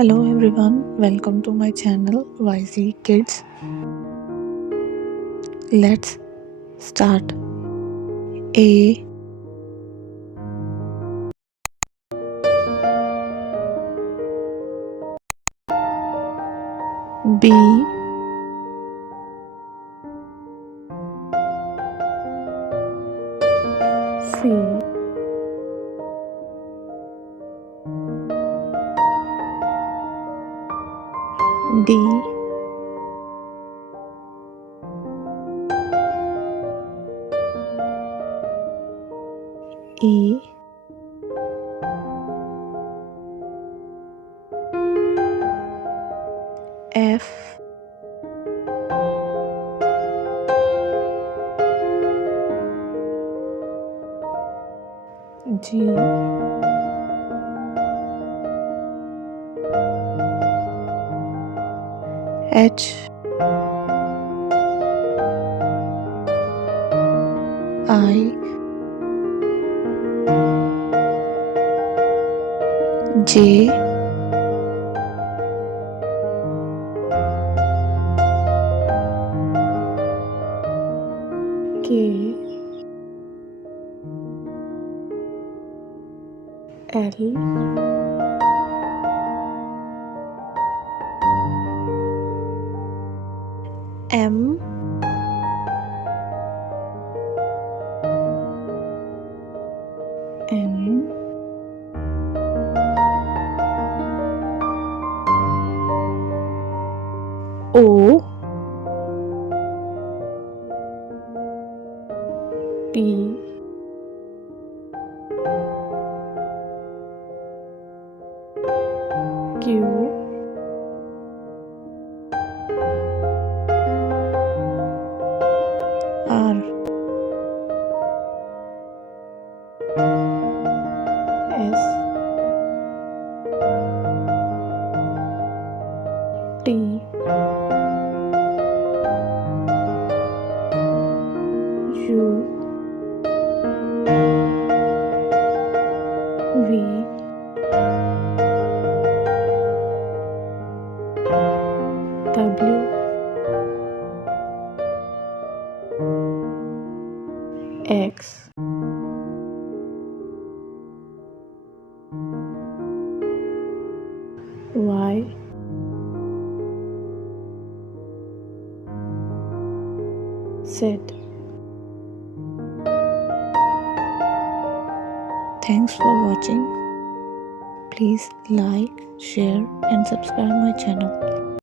Hello everyone, welcome to my channel Wiseykidz. Let's start. A B C D E F G H I J K L M N O P Q R S T U V W X Y Z. Thanks for watching. Please like, share and subscribe my channel.